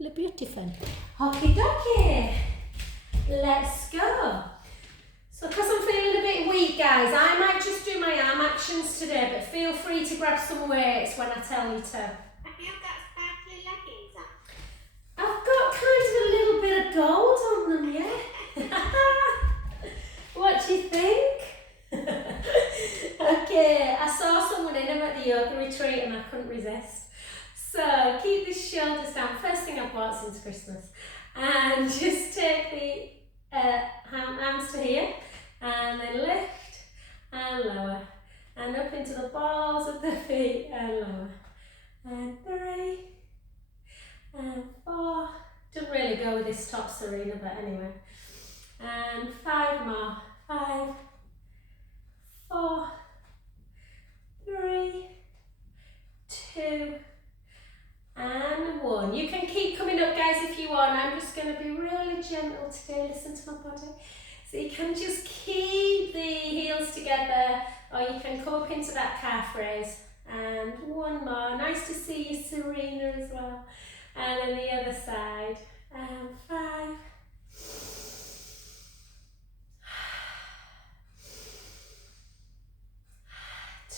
look beautiful. Okie dokie, let's go. So because I'm feeling a bit weak, guys, I might just do my arm actions today, but feel free to grab some weights when I tell you to. Have you got sparkly leggings on? I've got kind of a little bit of gold on them, yeah? What do you think? Okay, I saw someone in them at the yoga retreat and I couldn't resist. So keep the shoulders down, first thing I've bought since Christmas. And just take the arms to here, and then lift and lower. And up into the balls of the feet and lower. And 3 and 4. Don't really go with this top, Serena, but anyway. And 5 more. 5, 4, 3, 2, and 1. You can keep coming up, guys, if you want. I'm just going to be really gentle today. Listen to my body. So you can just keep the heels together, or you can come up into that calf raise. And 1 more. Nice to see you, Serena, as well. And then the other side. And 5.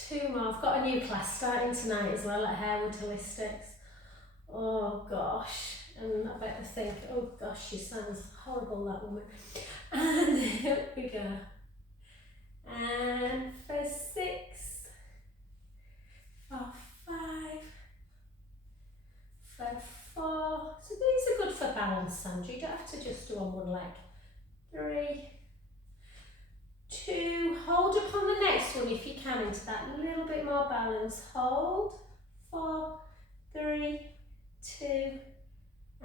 2 more. I've got a new class starting tonight as well at Harewood Holistics. Oh gosh. And I bet they think, oh gosh, she sounds horrible, that woman. And here we go. And for 6, for 5, for 4. So these are good for balance, Sandra. You don't have to just do on one leg. 3, 2, hold up on the next one if you can into that little bit more balance. Hold. 4, 3, 2,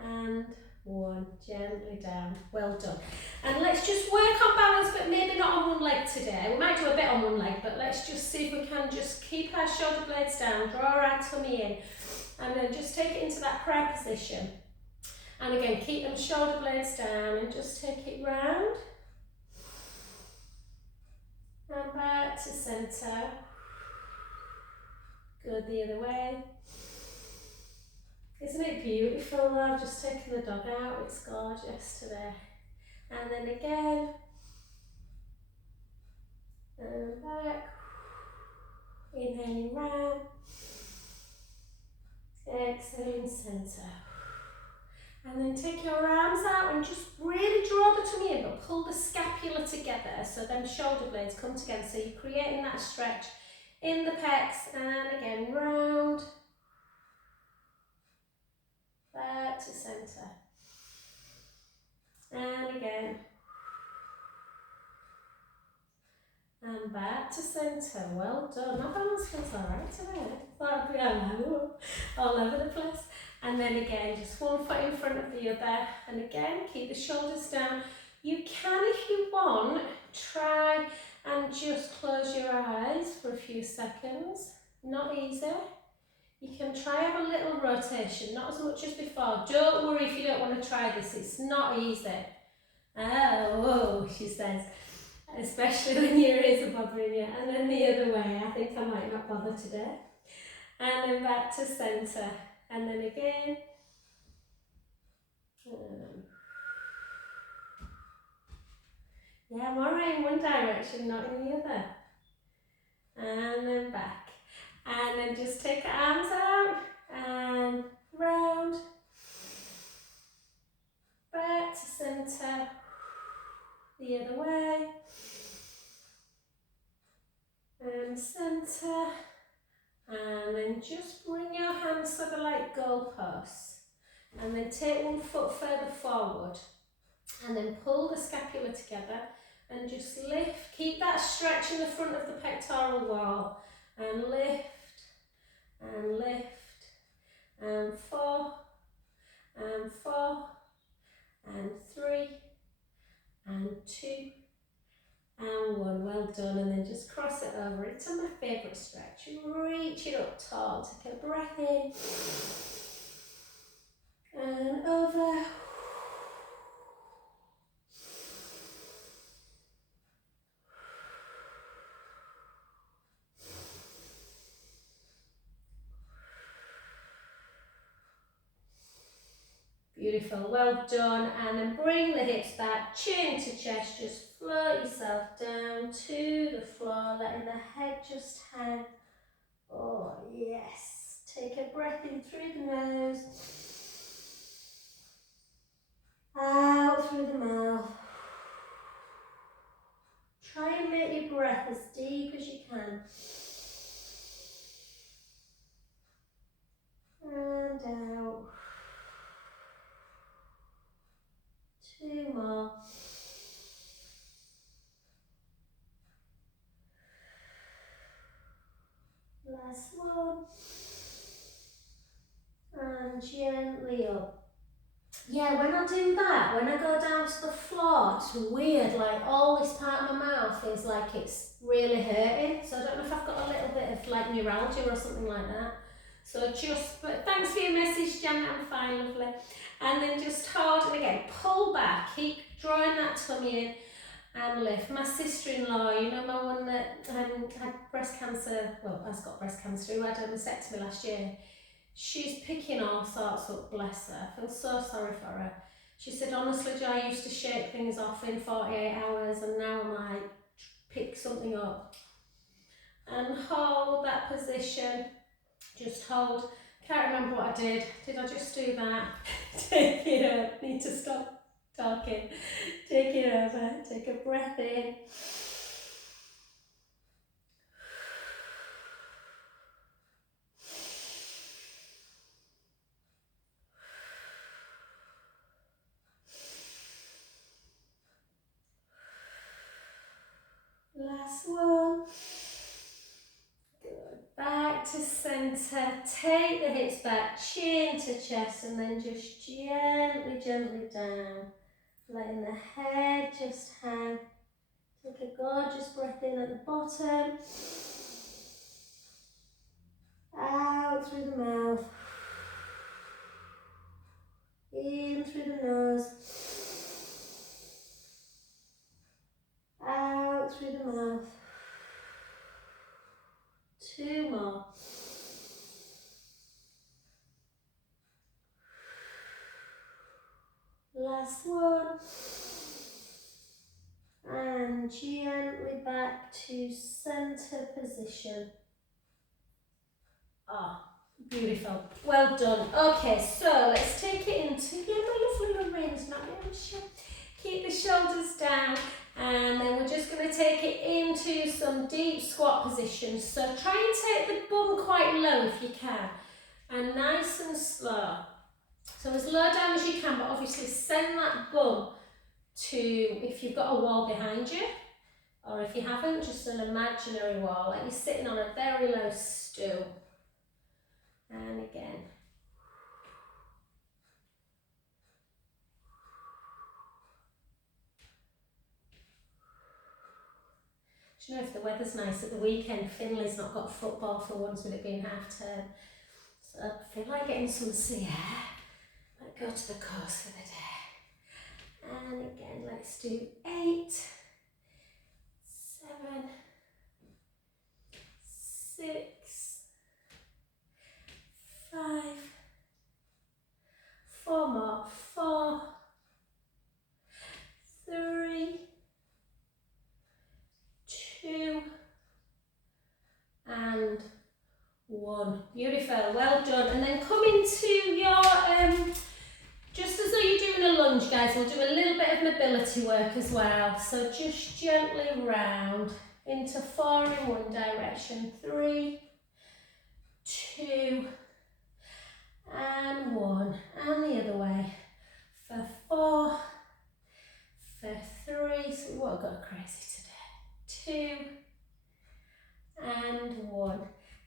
and 1. Gently down. Well done. And let's just work on balance, but maybe not on one leg today. We might do a bit on one leg, but let's just see if we can just keep our shoulder blades down, draw our tummy in, and then just take it into that prayer position. And again, keep them shoulder blades down and just take it round. And back to centre. Go the other way. Isn't it beautiful? I've just taken the dog out. It's gorgeous today. And then again. And back. Inhaling round. Exhaling centre. And then take your arms out and just really draw the tummy in, but pull the scapula together so them shoulder blades come together. So you're creating that stretch in the pecs, and again round, back to centre, and again, and back to centre. Well done. My balance feels alright today. Thought I'd be all over the place. And then again, just one foot in front of the other. And again, keep the shoulders down. You can, if you want, try and just close your eyes for a few seconds. Not easy. You can try have a little rotation, not as much as before. Don't worry if you don't want to try this. It's not easy. Oh, she says. Especially when your ears are bothering you. And then the other way. I think I might not bother today. And then back to centre. And then again. Yeah, I'm alright in one direction, not in the other. And then back. And then just take your arms out and round. Back to centre. The other way. And centre. And then just bring your hands sort of like goalposts. And then take one foot further forward. And then pull the scapula together. And just lift. Keep that stretch in the front of the pectoral wall. And lift. And lift. And 4. And 4. And 3. And 2. And 1. Well done. And then just cross it over. It's my favourite stretch. Reach it up tall. Take a breath in. And over. Beautiful, well done. And then bring the hips back, chin to chest, just float yourself down to the floor, letting the head just hang. Oh, yes. Take a breath in through the nose, out through the mouth. Try and make your breath as deep as you can. And out. 2 more. Last one. And gently up. Yeah, when I do that, when I go down to the floor, it's weird, like all this part of my mouth is like it's really hurting. So I don't know if I've got a little bit of like neuralgia or something like that. So just, but thanks for your message, Janet, I'm fine, lovely. And then just hold, and again, pull back, keep drawing that tummy in and lift. My sister-in-law, you know, my one that had breast cancer, well, has got breast cancer, who had a mastectomy last year. She's picking all sorts up, bless her. I feel so sorry for her. She said, honestly, Jo, I used to shake things off in 48 hours and now I'm like, pick something up. And hold that position. Just hold. Can't remember what I did. Did I just do that? Take it up. Need to stop talking. Take it over. Take a breath in. Last one. Good. Back to centre. Take the hips back, chin to chest, and then just gently, gently down. Letting the head just hang. Take a gorgeous breath in at the bottom. Out through the mouth. In through the nose. Out through the mouth. 2 more. Last one. And gently back to centre position. Ah, beautiful. Well done. Okay, so let's take it into, yeah, my lovely Lorraine's not here. Keep the shoulders down, and then we're just going to take it into some deep squat positions. So try and take the bum quite low if you can, and nice and slow. So as low down as you can, but obviously send that bum to, if you've got a wall behind you, or if you haven't, just an imaginary wall, like you're sitting on a very low stool. And again. Do you know, if the weather's nice at the weekend, Finley's not got football for once with it being half term. So I feel like getting some sea air. Might go to the coast for the day. And again, let's do 8, 7, 6, 5, 4 more, 4, 3, 2, and 1. Beautiful, well done. And then come into your, just as though you're doing a lunge, guys, we'll do a little bit of mobility work as well. So just gently round into 4 in one direction, 3, 2, and 1, and the other way, for 4, for 3, so we won't go crazy today, 2, and 1,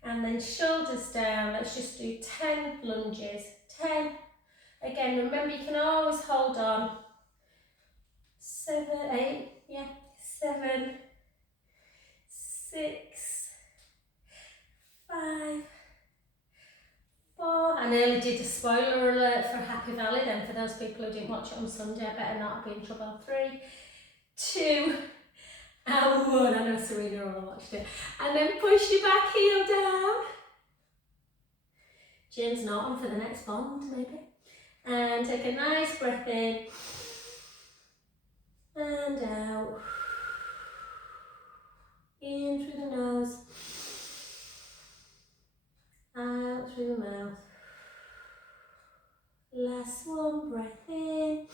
and then shoulders down. Let's just do 10 lunges, 10, again remember you can always hold on, 7, 8, yeah, 7, 6, 5, 4, I nearly did a spoiler alert for Happy Valley then, for those people who didn't watch it on Sunday, I better not be in trouble, 3, 2, and 1, I know Serena all watched it, and then push your back heel down, James Norton for the next Bond maybe, and take a nice breath in and out. In through the nose, out through the mouth. Last one, breath in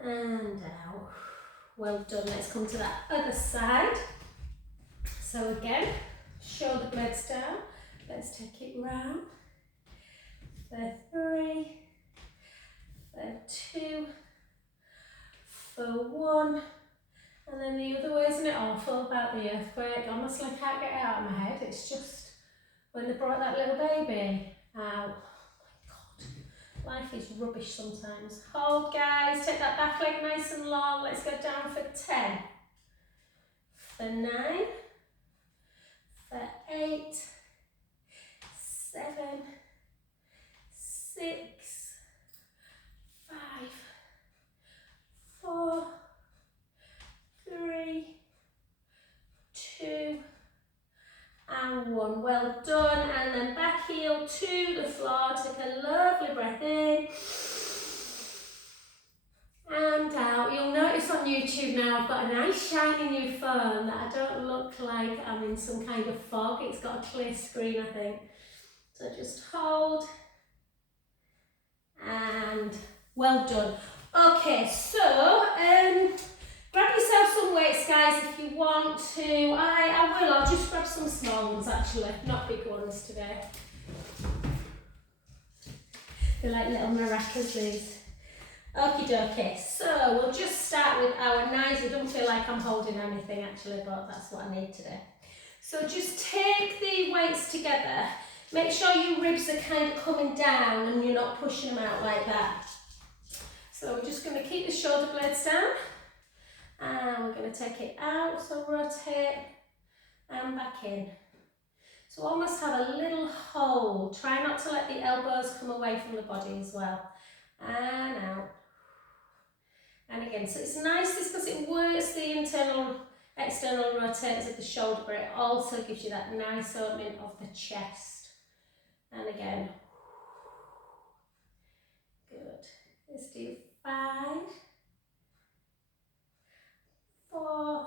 and out. Well done. Let's come to that other side. So again, shoulder blades down. Let's take it round. For 3, for 2, for 1. And then the other way, isn't it awful about the earthquake? Honestly, I can't get it out of my head. It's just when they brought that little baby out. Oh my God, life is rubbish sometimes. Hold, guys. Take that back leg nice and long. Let's go down for 10, for 9, for 8, 7, 6, 5, 4, 3, 2, and 1. Well done. And then back heel to the floor. Take a lovely breath in and out. You'll notice on YouTube now I've got a nice shiny new phone that I don't look like I'm in some kind of fog. It's got a clear screen, I think. So just hold and well done. Okay, so grab yourself some weights, guys, if you want to. I'll just grab some small ones actually, not big ones today. They're like little maracas, these. Okie dokie, so we'll just start with our knives. I don't feel like I'm holding anything actually, but that's what I need today. So just take the weights together. Make sure your ribs are kind of coming down and you're not pushing them out like that. So we're just going to keep the shoulder blades down. And we're going to take it out, so rotate and back in. So almost have a little hold. Try not to let the elbows come away from the body as well. And out. And again, so it's nice because it works the internal, external rotators of the shoulder, but it also gives you that nice opening of the chest. And again. Good. Let's do 5, 4,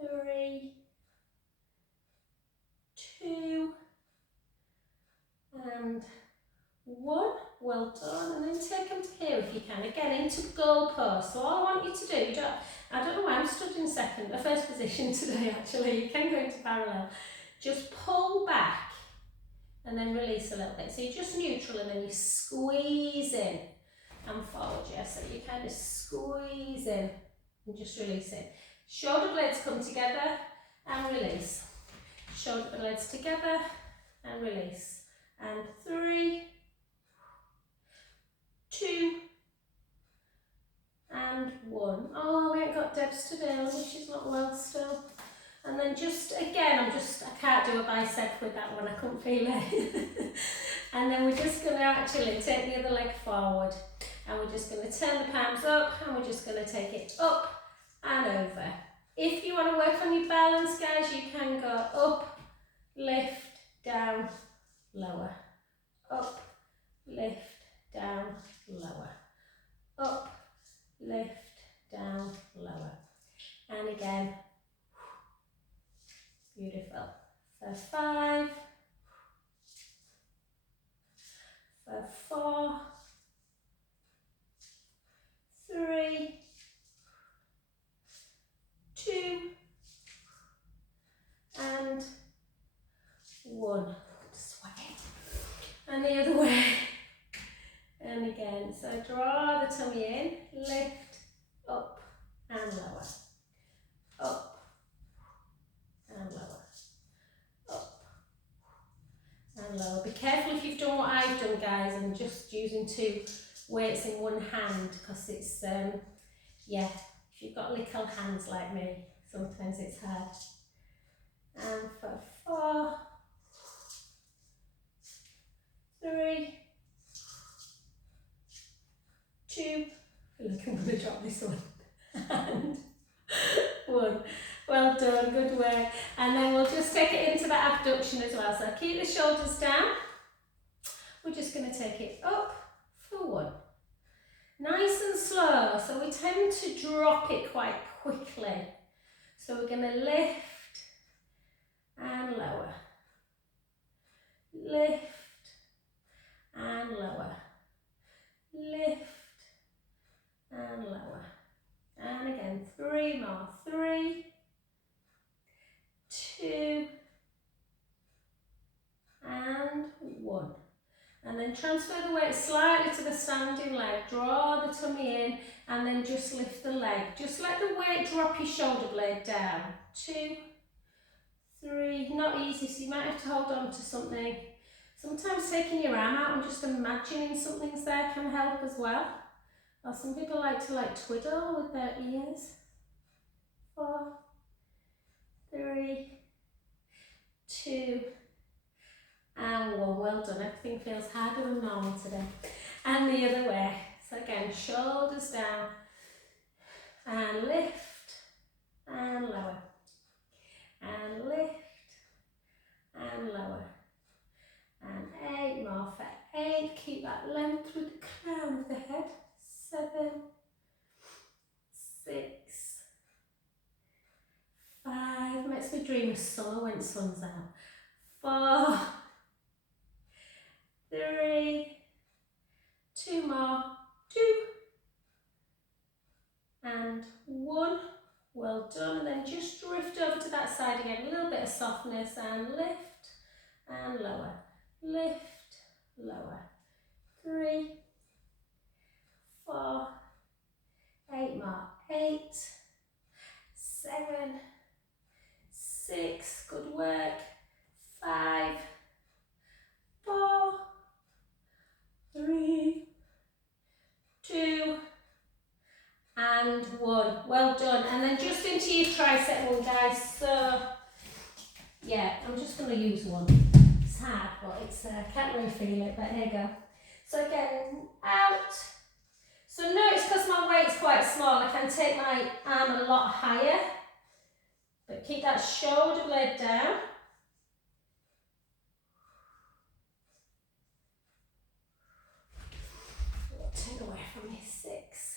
3, 2, and 1. Well done. And then take them to here if you can. Again, into goal pose. So all I want you to do, I don't know why I'm stood in first position today actually. You can go into parallel. Just pull back and then release a little bit. So you're just neutral and then you squeeze in and forward. Yeah, so you kind of squeeze in and just release it. Shoulder blades come together and release. Shoulder blades together and release. And 3, 2, and 1. Oh, we ain't got Debs today. I wish she's not well still. And then just again, I can't do a bicep with that one. I couldn't feel it. And then we're just going to actually take the other leg forward. And we're just going to turn the palms up and we're just going to take it up and over. If you want to work on your balance, guys, you can go up, lift, down, lower. Up, lift, down, lower. Up, lift, down, lower. And again, beautiful. For 5, for 4, 3, 2, and 1. Sweating. And the other way. And again, so draw the tummy in, lift, up and lower, up and lower, up and lower. Be careful if you've done what I've done, guys, and just using 2 weights in one hand, because it's, yeah, if you've got little hands like me, sometimes it's hard. And for 4, 3, 2, I feel like I'm going to drop this one, and 1. Well done, good work. And then we'll just take it into that abduction as well. So keep the shoulders down, tend to drop it quite quickly. So we're going to lift and lower, lift and lower, lift and lower. And again, 3 more. 3, 2, and 1. And then transfer the weight slightly to the standing leg. Draw the tummy in and then just lift the leg. Just let the weight drop your shoulder blade down. 2, 3. Not easy, so you might have to hold on to something. Sometimes taking your arm out and just imagining something's there can help as well. Or some people like to twiddle with their ears. 4, 3, 2, and 1. Well done. Everything feels harder than normal today. And the other way. So again, shoulders down and lift and lower and lift and lower. And 8 more for 8. Keep that length with the crown of the head. 7, 6, 5. Makes me dream of summer when sun's out. 4, 3, 2 more, 2, and 1. Well done. And then just drift over to that side again. A little bit of softness and lift and lower, lift, lower. 3, 4, 8 more. 8, 7, 6. Good work. 5, 4, 3, 2, and 1. Well done. And then just into your tricep one, guys. So, yeah, I'm just going to use one. It's hard, but it's can't really feel it, but here you go. So again, out. So notice because my weight's quite small, I can take my arm a lot higher, but keep that shoulder blade down. Take away from me. 6.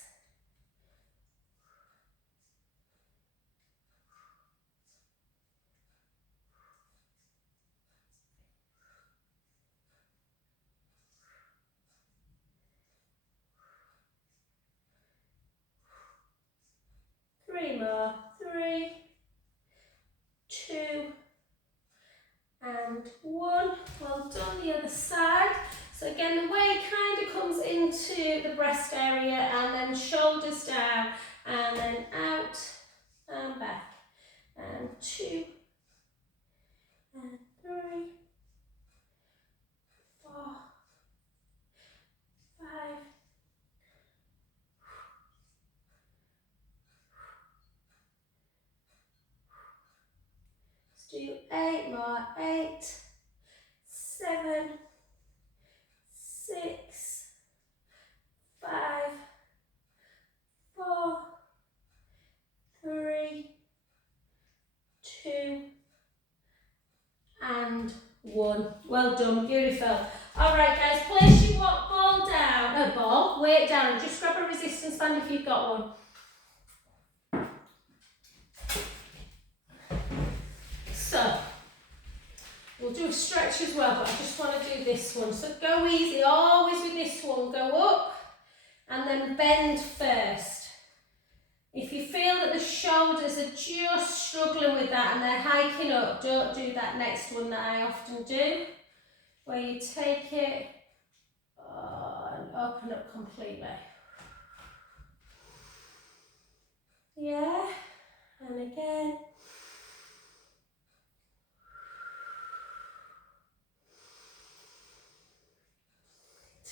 3 more. 3, 2, and 1. Well done. The other side. So again, the weight kind of comes into the breast area and then shoulders down and then out and back. And 2, and 3, 4, 5. Let's do 8 more. 8, 7, 6, 5, 4, 3, 2, and 1. Well done, beautiful. All right, guys, place your ball down, weight down, and just grab a resistance band if you've got one. So, we'll do a stretch as well, but I just want to do this one. So go easy, always with this one. Go up and then bend first. If you feel that the shoulders are just struggling with that and they're hiking up, don't do that next one that I often do, where you take it and open up completely. Yeah, and again.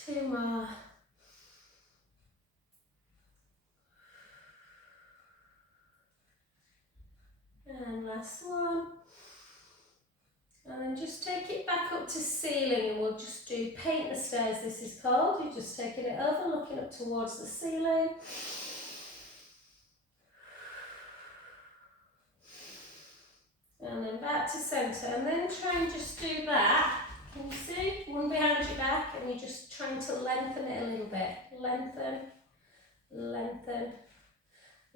Two more. And last one. And then just take it back up to ceiling and we'll just do paint the stairs, this is called. You're just taking it over, looking up towards the ceiling. And then back to centre, and then try and just do that. Can you see? One behind your back, and you're just trying to lengthen it a little bit. Lengthen, lengthen,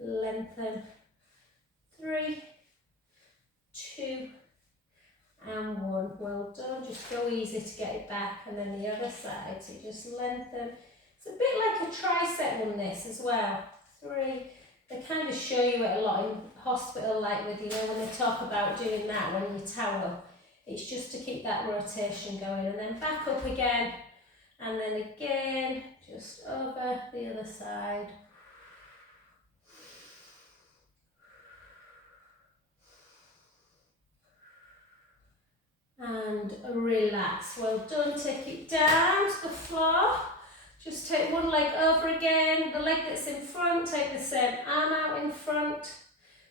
lengthen, 3, 2, and 1. Well done. Just go easy to get it back, and then the other side. So just lengthen. It's a bit like a tricep one, this as well. 3. They kind of show you it a lot in hospital, like with, you know, when they talk about doing that when you towel. It's just to keep that rotation going, and then back up again, and then again, just over the other side. And relax. Well done. Take it down to the floor. Just take one leg over again. The leg that's in front, take the same arm out in front.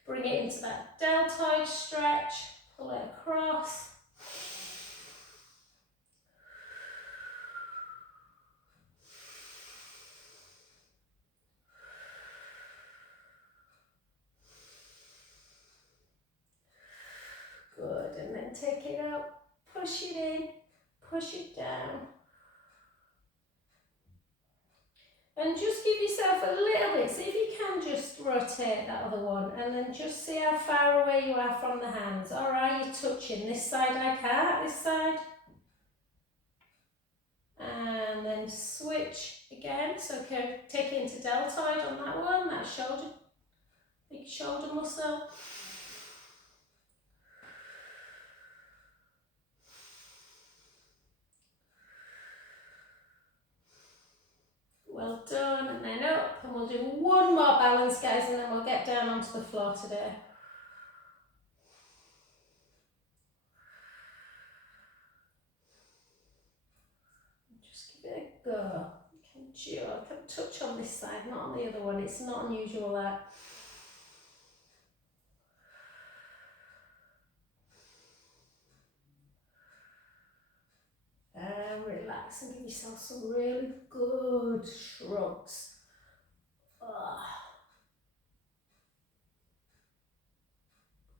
Bring it into that deltoid stretch. Pull it across. Good. And then take it up. Push it in. Push it down. And just give yourself a little bit, see if you can just rotate that other one, and then just see how far away you are from the hands. Alright, you're touching. This side I can't, this side. And then switch again, so okay, take it into deltoid on that one, that shoulder, big shoulder muscle. Well done, and then up, and we'll do one more balance, guys, and then we'll get down onto the floor today. Just give it a go. You can touch on this side, not on the other one. It's not unusual that. Relax and give yourself some really good shrugs.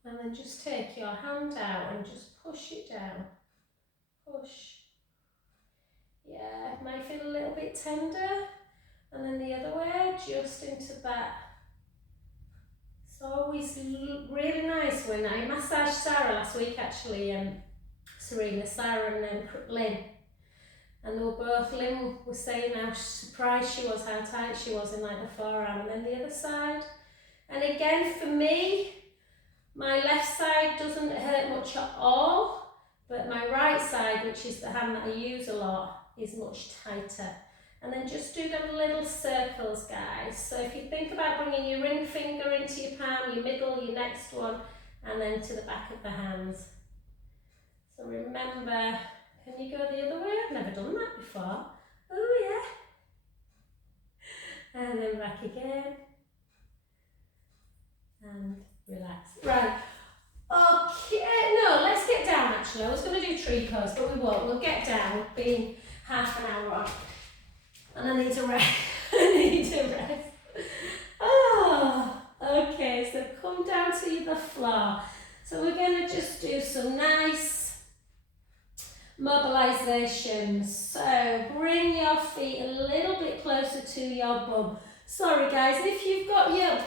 And then just take your hand out and just push it down. Push. Yeah, it might feel a little bit tender. And then the other way, just into that. It's always really nice when I massaged Sarah last week, actually, Serena, Sarah and Lynn. And they were both, Lynn was saying how surprised she was, how tight she was in like the forearm, and then the other side. And again, for me, my left side doesn't hurt much at all, but my right side, which is the hand that I use a lot, is much tighter. And then just do them little circles, guys. So if you think about bringing your ring finger into your palm, your middle, your next one, and then to the back of the hands. So remember, can you go the other way? I've never done that before. Oh yeah. And then back again. And relax. Right. Okay, no, let's get down actually. I was going to do tree pose, but we won't. We'll get down. We've been half an hour on. And I need to rest. I need to rest. Oh, okay, so come down to the floor. So we're going to just do some nice mobilizations. So bring your feet a little bit closer to your bum. Sorry guys, if you've got your,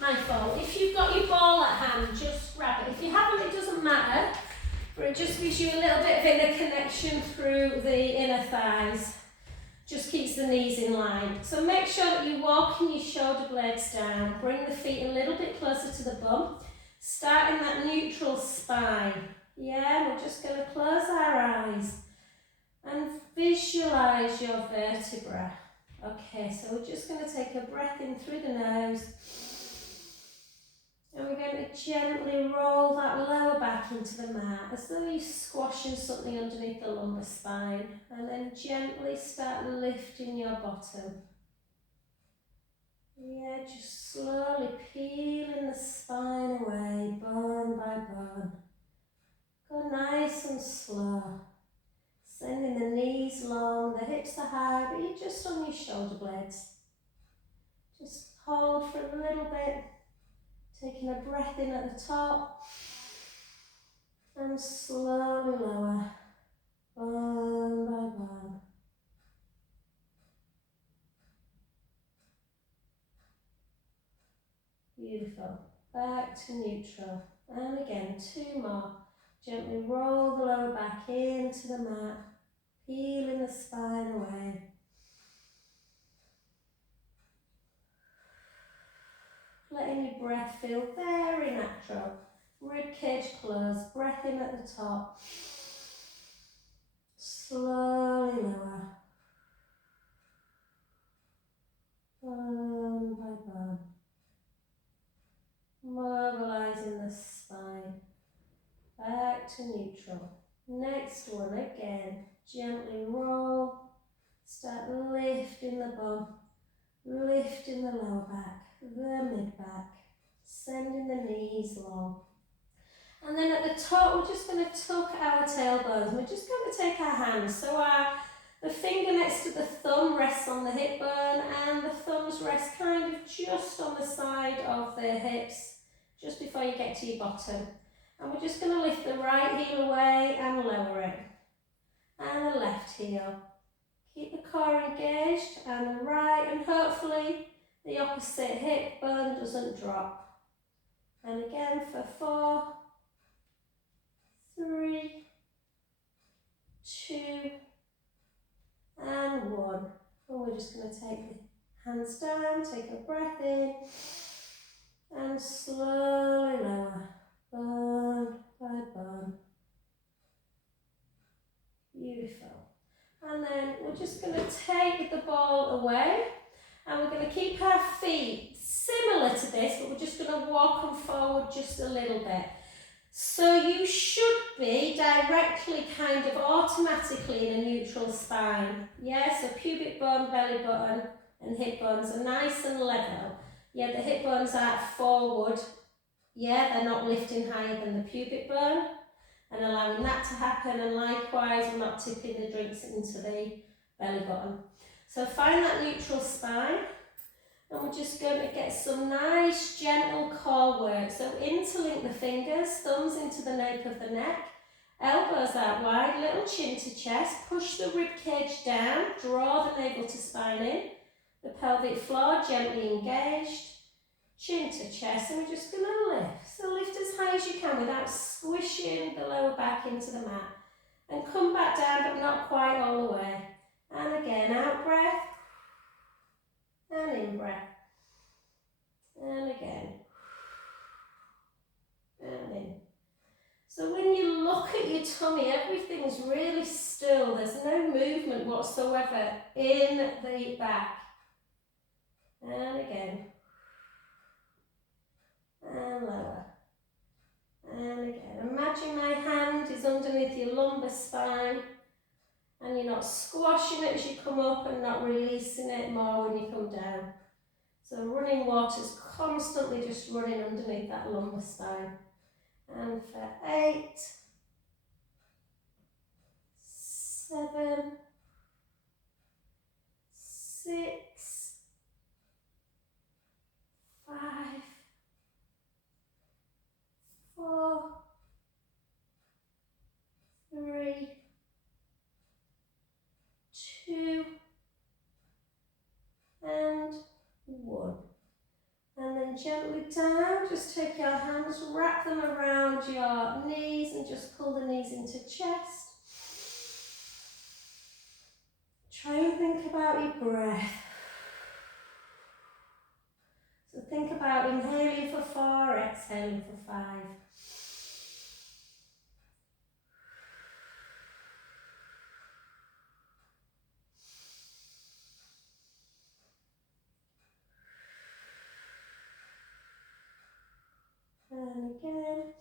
my fault, if you've got your ball at hand, just grab it. If you haven't, it doesn't matter, but it just gives you a little bit of inner connection through the inner thighs. Just keeps the knees in line. So make sure that you're walking your shoulder blades down. Bring the feet a little bit closer to the bum. Start in that neutral spine. Yeah, we're just going to close our eyes and visualize your vertebra. Okay, so we're just going to take a breath in through the nose. And we're going to gently roll that lower back into the mat as though you're squashing something underneath the lumbar spine. And then gently start lifting your bottom. Yeah, just slowly peeling the spine away, bone by bone. Go nice and slow. Sending the knees long, the hips are high, but you're just on your shoulder blades. Just hold for a little bit. Taking a breath in at the top and slowly lower, bone by bone. Beautiful. Back to neutral. And again, 2 more. Gently roll the lower back into the mat, peeling the spine away. Letting your breath feel very natural. Rib cage closed, breath in at the top. Slowly lower. Bone by bone. Mobilizing the spine. Back to neutral. Next one again. Gently roll. Start lifting the bum. Lifting the lower back. The mid back. Sending the knees long. And then at the top, we're just going to tuck our tailbones. We're just going to take our hands. So the finger next to the thumb rests on the hip bone, and the thumbs rest kind of just on the side of the hips, just before you get to your bottom. And we're just going to lift the right heel away and lower it. And the left heel. Keep the core engaged, and the right, and hopefully the opposite hip bone doesn't drop. And again for 4, 3, 2, and 1. And we're just going to take the hands down, take a breath in, and slowly lower, bone by bone. Beautiful. And then we're just going to take the ball away, and we're going to keep our feet similar to this, but we're just going to walk them forward just a little bit. So you should be directly, kind of automatically in a neutral spine. Yeah, so pubic bone, belly button and hip bones are nice and level. Yeah, the hip bones are forward. Yeah, they're not lifting higher than the pubic bone, and allowing that to happen. And likewise, we're not tipping the drinks into the belly button. So find that neutral spine. And we're just going to get some nice gentle core work. So interlink the fingers, thumbs into the nape of the neck, elbows out wide, little chin to chest, push the rib cage down, draw the navel to spine in, the pelvic floor gently engaged, chin to chest, and we're just going to lift. So lift as high as you can without squishing the lower back into the mat. And come back down, but not quite all the way. And again, out breath. And in breath. And again. And in. So when you look at your tummy, everything's really still. There's no movement whatsoever in the back. And again. And lower. And again. Imagine my hand is underneath your lumbar spine. And you're not squashing it as you come up and not releasing it more when you come down. So running water's constantly just running underneath that lumbar spine. And for 8, 7, 6, 5, 4, 3, 2, and 1. And then gently down, just take your hands, wrap them around your knees and just pull the knees into chest. Try and think about your breath. So think about inhaling for 4, exhaling for 5. And again.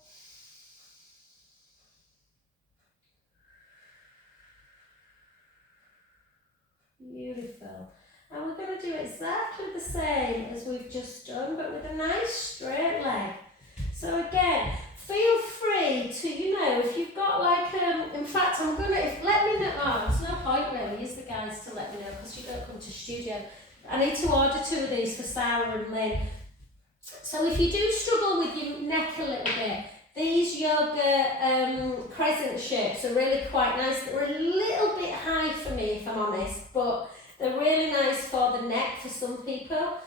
Beautiful. And we're going to do exactly the same as we've just done, but with a nice straight leg. So again, feel free to, if you've got like, in fact, I'm going to, let me know, there's no point really, use the guys to let me know, because you don't come to studio. I need to order 2 of these for Sarah and Lynn. So if you do struggle with your neck a little bit, these yoga crescent shapes are really quite nice. They're a little bit high for me, if I'm honest, but they're really nice for the neck for some people.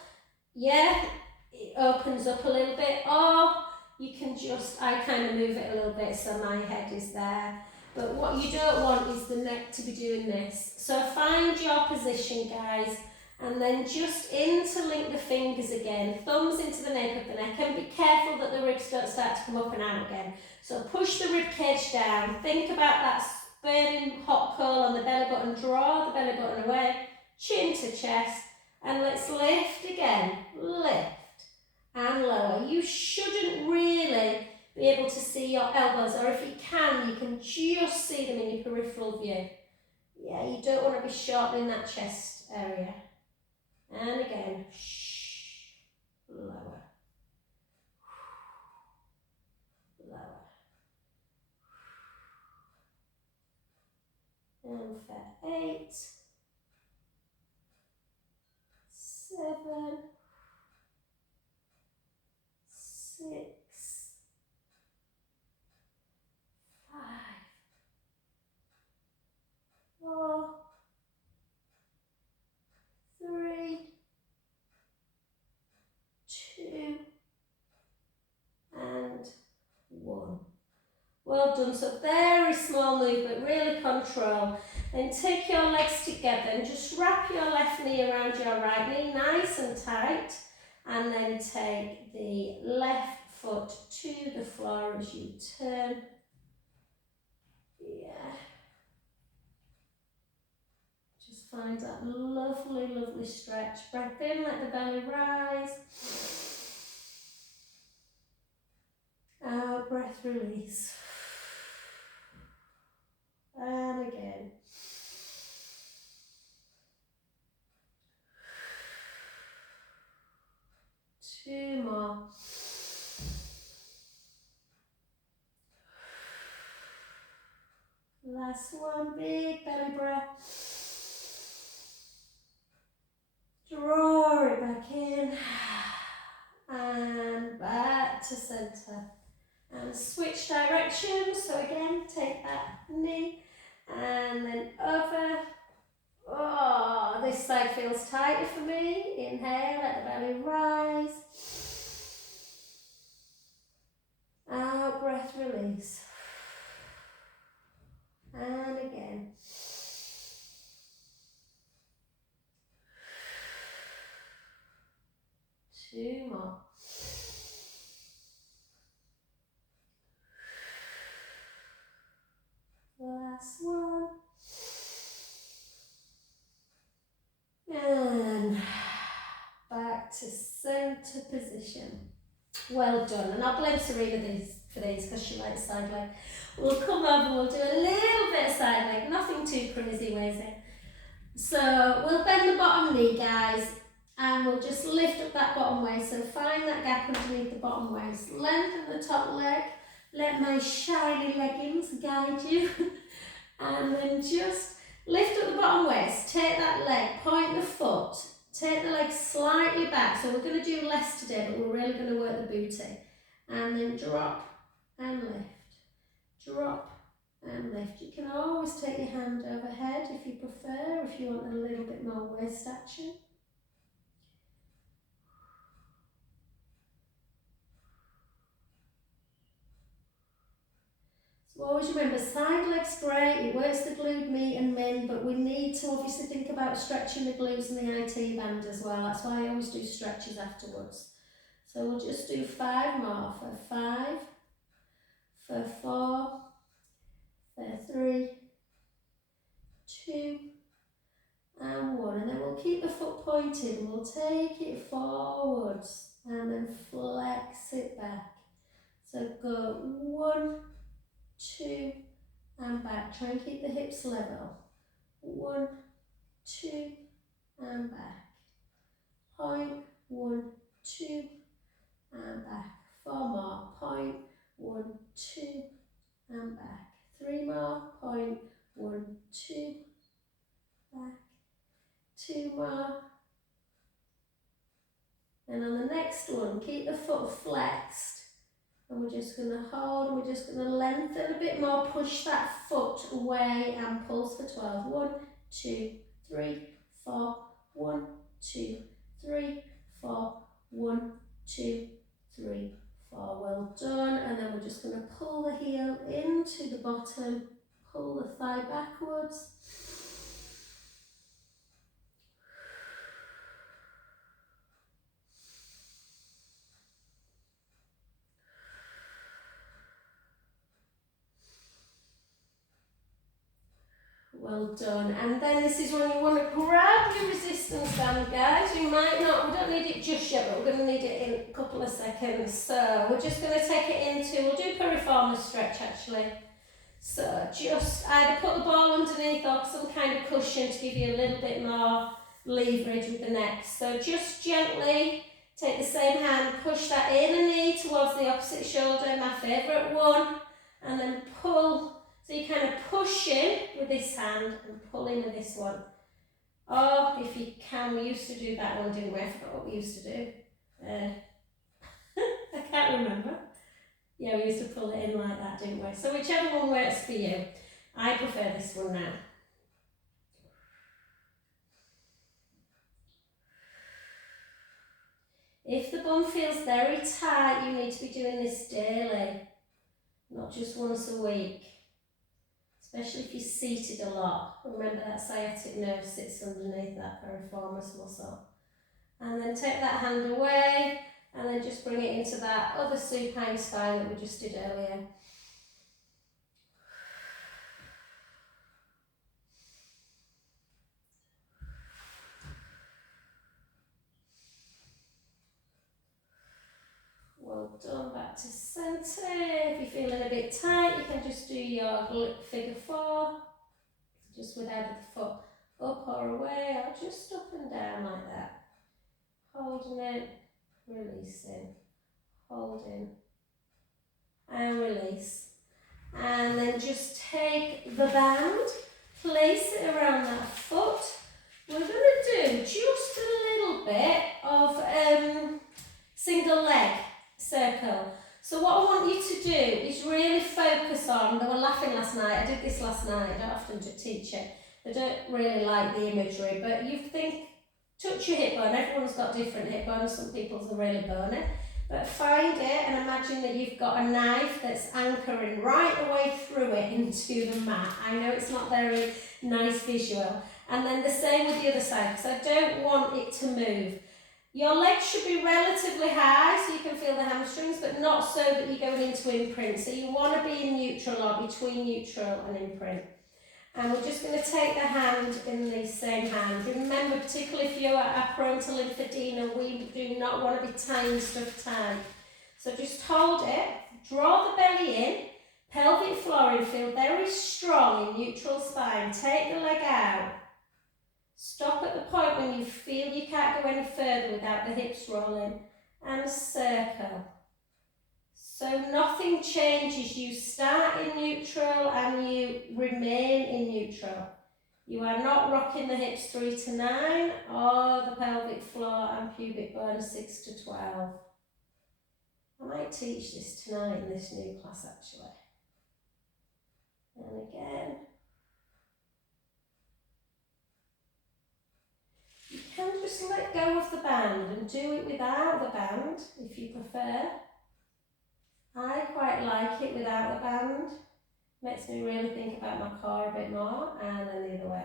Yeah, it opens up a little bit, or you can just, I kind of move it a little bit so my head is there. But what you don't want is the neck to be doing this. So find your position, guys, and then just interlink the fingers again, thumbs into the nape of the neck, and be careful that the ribs don't start to come up and out again. So push the rib cage down, think about that burning hot coal on the belly button, draw the belly button away, chin to chest, and let's lift again, lift and lower. You shouldn't really be able to see your elbows, or if you can just see them in your peripheral view. Yeah, you don't want to be shortening that chest area. And again, lower, lower. And for 8, 7, 6, 5, 4, 3, 2, and 1. Well done. So very small movement, really control. Then take your legs together and just wrap your left knee around your right knee, nice and tight. And then take the left foot to the floor as you turn. Yeah. Just find that lovely, lovely stretch. Breath in, let the belly rise. Out, breath release. And again. Two more. Last one, big belly breath. Draw it back in. And back to center. And switch directions. So again, take that knee and then over. Oh, this side feels tighter for me. Inhale, let the belly rise. Out, breath release. And again. Two more. Last one. And back to center position. Well done. And I'll blame Serena for these because she likes side leg. We'll come over, we'll do a little bit of side leg, nothing too crazy, Wazy. So we'll bend the bottom knee, guys, and we'll just lift up that bottom waist. So find that gap underneath the bottom waist. Lengthen the top leg. Let my shiny leggings guide you. And then just lift up the bottom waist. Take that leg, point the foot. Take the leg slightly back. So we're going to do less today, but we're really going to work the booty. And then drop and lift. Drop and lift. You can always take your hand overhead if you prefer, if you want a little bit more waist action. So always remember, side leg's great, it works the glute med and min, but we need to obviously think about stretching the glutes and the IT band as well. That's why I always do stretches afterwards. So we'll just do 5 more. For 5, for 4, for 3, 2, and 1. And then we'll keep the foot pointed and we'll take it forwards and then flex it back. So go 1, 2, and back. Try and keep the hips level. 1, 2, and back. Point, 1, 2, and back. 4 more. Point, 1, 2, and back. 3 more. Point, 1, 2, back. 2 more. And on the next one, keep the foot flexed. And we're just going to hold, and we're just going to lengthen a bit more, push that foot away and pulse for 12. 1, 2, 3, 4, 1, 2, 3, 4, 1, 2, 3, 4. Well done. And then we're just going to pull the heel into the bottom, pull the thigh backwards. Well done. And then this is when you want to grab your resistance band, guys. We don't need it just yet, but we're going to need it in a couple of seconds. So we're just going to take it into, we'll do piriformis stretch actually. So just either put the ball underneath or some kind of cushion to give you a little bit more leverage with the neck. So just gently take the same hand, push that inner knee towards the opposite shoulder, my favourite one, and then pull. So you kind of push in with this hand and pull in with this one. Or if you can, we used to do that one, didn't we? I forgot what we used to do. I can't remember. Yeah, we used to pull it in like that, didn't we? So whichever one works for you. I prefer this one now. If the bum feels very tight, you need to be doing this daily, not just once a week. Especially if you're seated a lot. Remember that sciatic nerve sits underneath that piriformis muscle. And then take that hand away and then just bring it into that other supine spine that we just did earlier. Well done, back to centre. If you're feeling a bit tight, you can just do your figure 4, just with either the foot up or away, or just up and down like that. Holding it, releasing, holding, and release. And then just take the band, place it around that foot. We're going to do just a little bit of single leg circle. So what I want you to do is really focus on, they were laughing last night, I did this last night, I don't often teach it, they don't really like the imagery, but you think, touch your hip bone, everyone's got different hip bones, some people's are really bony, but find it and imagine that you've got a knife that's anchoring right the way through it into the mat. I know it's not very nice visual. And then the same with the other side, because I don't want it to move. Your legs should be relatively high so you can feel the hamstrings, but not so that you're going into imprint. So you want to be in neutral or between neutral and imprint. And we're just going to take the hand in the same hand. Remember, particularly if you are prone to lymphedema, we do not want to be tying stuff tight. So just hold it, draw the belly in, pelvic floor in, feel very strong in neutral spine. Take the leg out. Stop at the point when you feel you can't go any further without the hips rolling, and circle. So nothing changes, you start in neutral and you remain in neutral. You are not rocking the hips 3 to 9 or the pelvic floor and pubic bone 6 to 12. I might teach this tonight in this new class actually. And again. You can just let go of the band and do it without the band if you prefer. I quite like it without the band. Makes me really think about my core a bit more, and then the other way.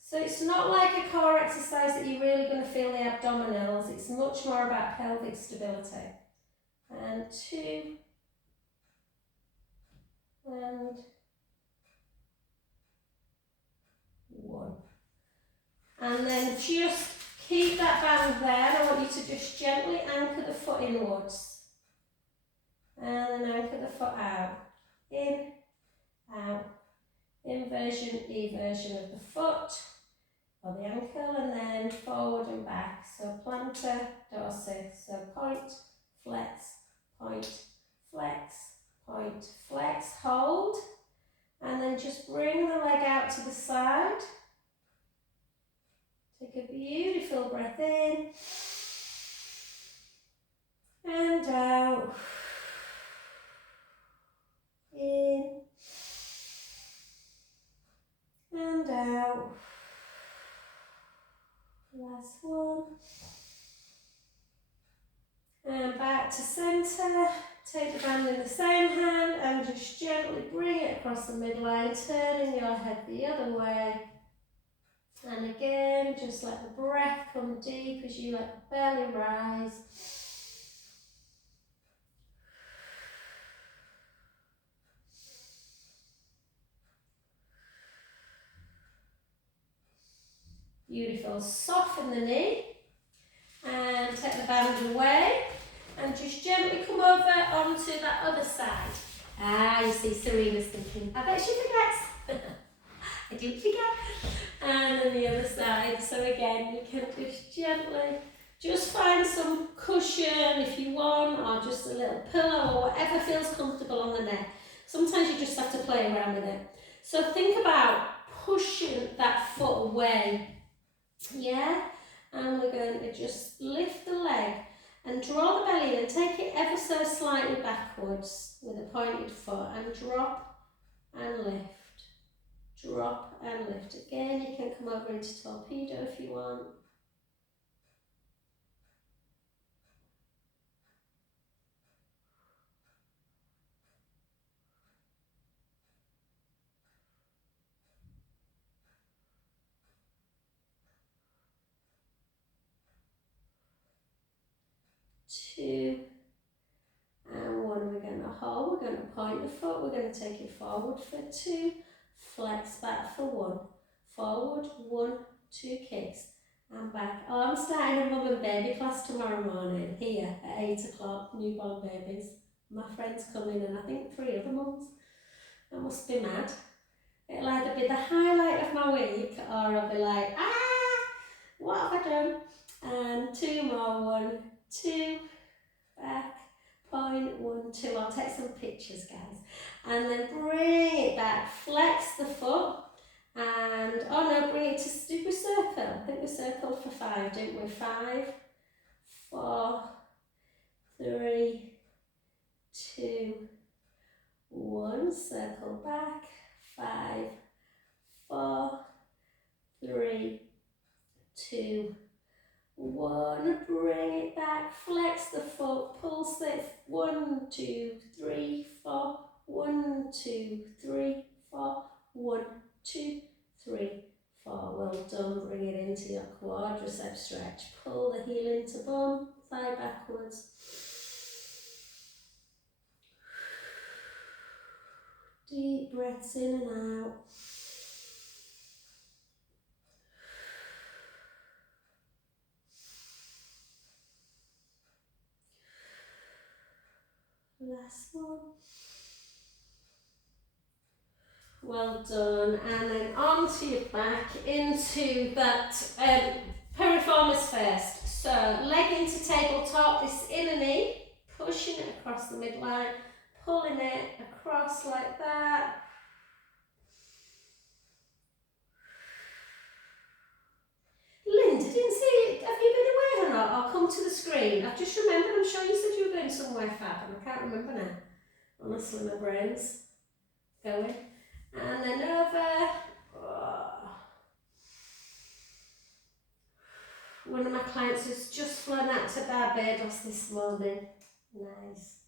So it's not like a core exercise that you're really going to feel the abdominals, it's much more about pelvic stability. And 2, and 1. And then just keep that band there. I want you to just gently anchor the foot inwards. And then anchor the foot out. In, out, inversion, eversion of the foot, or the ankle, and then forward and back. So plantar, dorsal, so point, flex, point, flex, point, flex, hold, and then just bring the leg out to the side. Take a beautiful breath in, and out, in, and out. Last one. And back to centre. Take the band in the same hand and just gently bring it across the midline, turning your head the other way. And again, just let the breath come deep as you let the belly rise. Beautiful. Soften the knee and take the band away and just gently come over onto that other side. Ah, you see Serena's thinking, I bet she forgets. I didn't forget. And then the other side. So again, you can just gently, just find some cushion if you want, or just a little pillow, or whatever feels comfortable on the neck. Sometimes you just have to play around with it. So think about pushing that foot away. Yeah? And we're going to just lift the leg and draw the belly in and take it ever so slightly backwards with a pointed foot and drop and lift. Drop and lift. Again, you can come over into torpedo if you want. Two and one. We're going to hold. We're going to point the foot. We're going to take it forward for two. Flex back for one. Forward, 1, 2 kicks. And back. Oh, I'm starting a mum and baby class tomorrow morning here at 8 o'clock, newborn babies. My friends come in and I think 3 other mums. That must be mad. It'll either be the highlight of my week or I'll be like, what have I done? And 2 more, 1, 2, back, point, 1, 2. I'll take some pictures, guys. And then bring it back, flex the foot. And, oh no, bring it to, did we circle? I think we circled for 5, didn't we? 5, 4, 3, 2, 1. Circle back. 5, 4, 3, 2, 1. Bring it back. Flex the foot. Pulse it. 1, 2, 3, 4. 1, 2, 3, 4. 1, 2, 3, 4. Well done. Bring it into your quadricep stretch. Pull the heel into bum. Thigh backwards. Deep breaths in and out. Last one. Well done. And then onto your back into that piriformis first. So leg into tabletop, this inner knee, pushing it across the midline, pulling it across like that. Linda, didn't see it. Have you been away or not? I'll come to the screen. I've just remembered, I'm sure you said you were going somewhere fab and I can't remember now. Honestly, my brain's going. And then over. Oh. One of my clients has just flown out to Barbados this morning. Nice.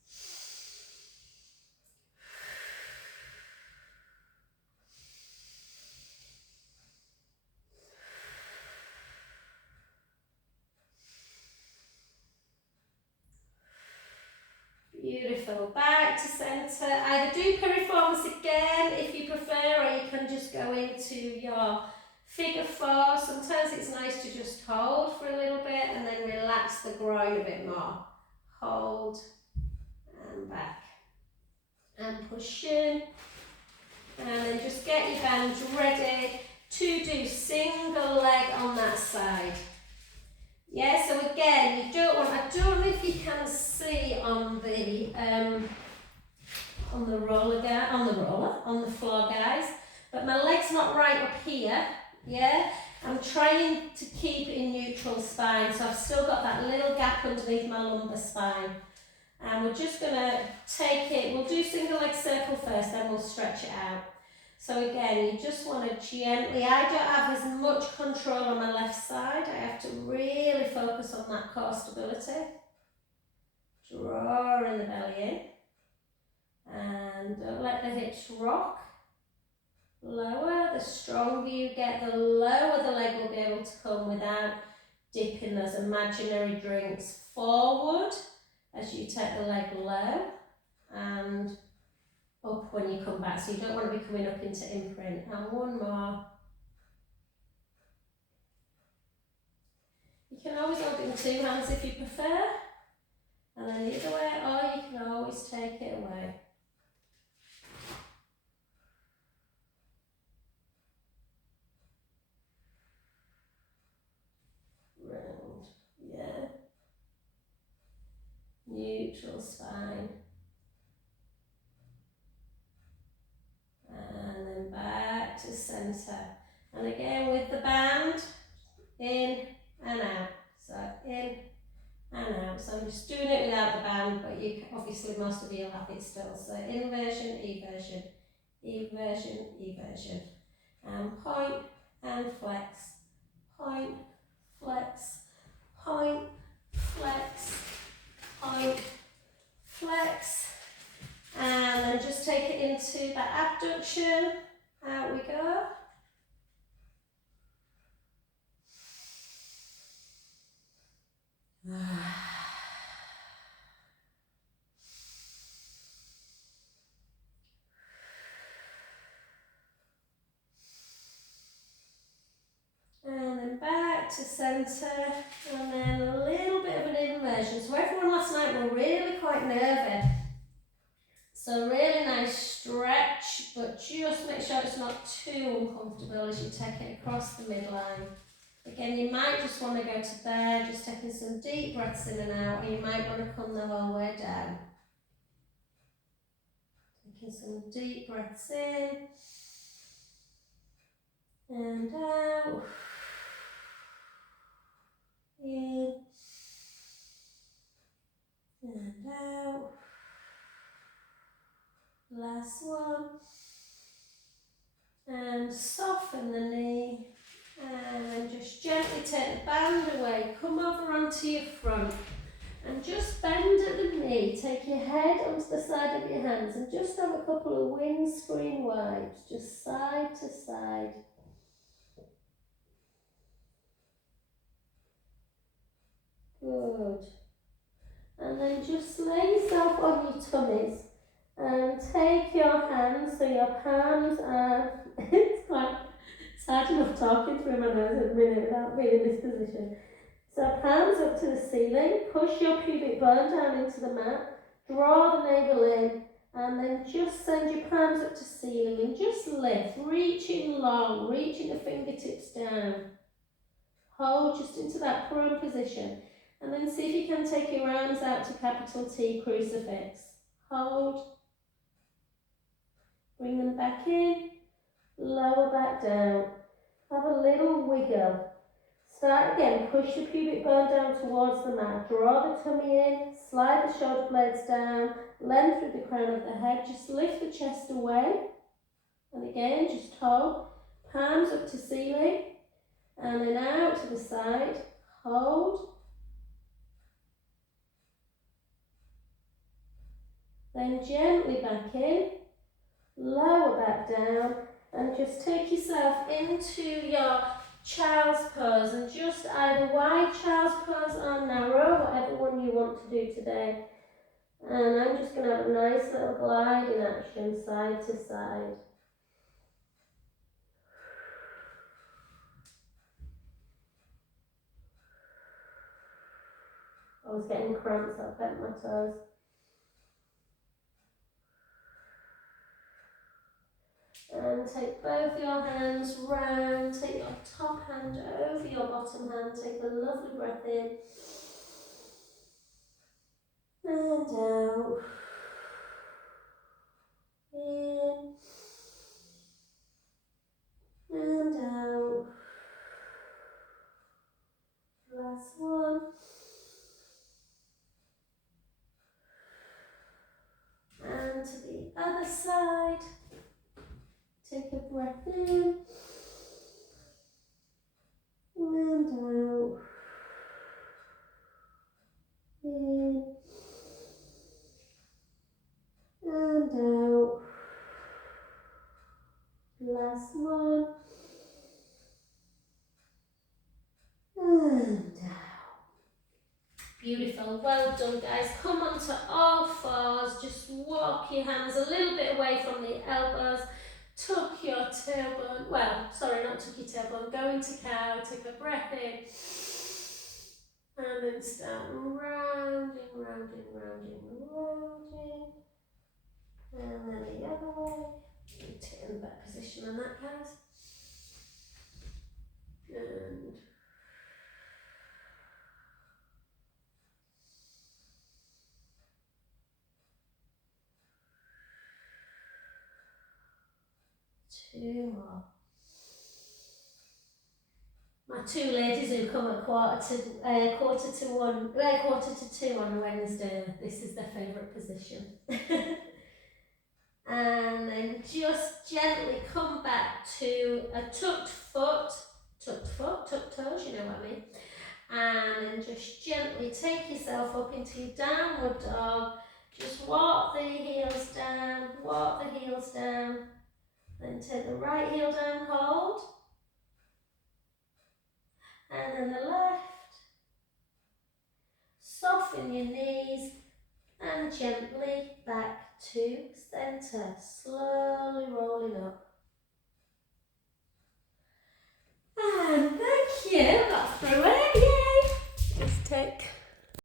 Beautiful. Back to centre. Either do piriformis again if you prefer, or you can just go into your figure 4. Sometimes it's nice to just hold for a little bit and then relax the groin a bit more. Hold and back. And push in. And then just get your bands ready to do single leg on that side. Yeah, so again, you don't want, I don't know if you can see on the roller guy, on the floor, guys, but my leg's not right up here, yeah? I'm trying to keep in neutral spine, so I've still got that little gap underneath my lumbar spine. And we're just gonna take it, we'll do single leg circle first, then we'll stretch it out. So again, you just want to gently, I don't have as much control on my left side, I have to really focus on that core stability. Drawing the belly in. And don't let the hips rock. Lower. The stronger you get, the lower the leg will be able to come without dipping those imaginary drinks forward as you take the leg low and up when you come back. So you don't want to be coming up into imprint. And one more. You can always hold it in two hands if you prefer. And then the other way, or you can always take it away. Round, yeah. Neutral spine. And then back to centre. And again with the band, in and out. So in and out. So I'm just doing it without the band, but you can, obviously most of you will have it still. So inversion, eversion, eversion, eversion. And point and flex, point, flex, point, flex, point, flex. And then just take it into that abduction. Out we go. And then back to centre, and then a little bit of an inversion. So everyone last night were really quite nervy. So really nice stretch, but just make sure it's not too uncomfortable as you take it across the midline. Again, you might just want to go to there, just taking some deep breaths in and out, or you might want to come the whole way down. Taking some deep breaths in and out. In and out. Last one. And soften the knee. And just gently take the band away. Come over onto your front. And just bend at the knee. Take your head onto the side of your hands. And just have a couple of windscreen wipes. Just side to side. Good. And then just lay yourself on your tummies and take your hands, so your palms are, it's hard enough talking through my nose at the minute without being in this position. So palms up to the ceiling, push your pubic bone down into the mat, draw the navel in, and then just send your palms up to ceiling and just lift, reaching long, reaching the fingertips down. Hold just into that prone position. And then see if you can take your arms out to capital T crucifix. Hold. Bring them back in. Lower back down. Have a little wiggle. Start again. Push the pubic bone down towards the mat. Draw the tummy in. Slide the shoulder blades down. Length through the crown of the head. Just lift the chest away. And again, just hold. Palms up to ceiling. And then out to the side. Hold. Then gently back in, lower back down, and just take yourself into your child's pose, and just either wide child's pose or narrow, whatever one you want to do today. And I'm just going to have a nice little gliding action side to side. I was getting cramps, I bent my toes. And take both your hands round, take your top hand over your bottom hand, take a lovely breath in and out, in and out, last one, and to the other side, take a breath in and out, in Beautiful, well done guys. Come onto all fours, just walk your hands a little bit away from the elbows, tuck your tailbone, well, sorry, not tuck your tailbone, go into cow, take a breath in, and then start rounding, rounding, rounding, rounding, and then the other way. Take in the back position on that guys. And 2 more. My 2 ladies who come at quarter to 2 on a Wednesday, this is their favourite position. And then just gently come back to a tucked foot, tucked toes, you know what I mean. And then just gently take yourself up into your downward dog. Just walk the heels down, then take the right heel down, hold, and then the left. Soften your knees and gently back to centre, slowly rolling up. And thank you, got through it, yay! Let's take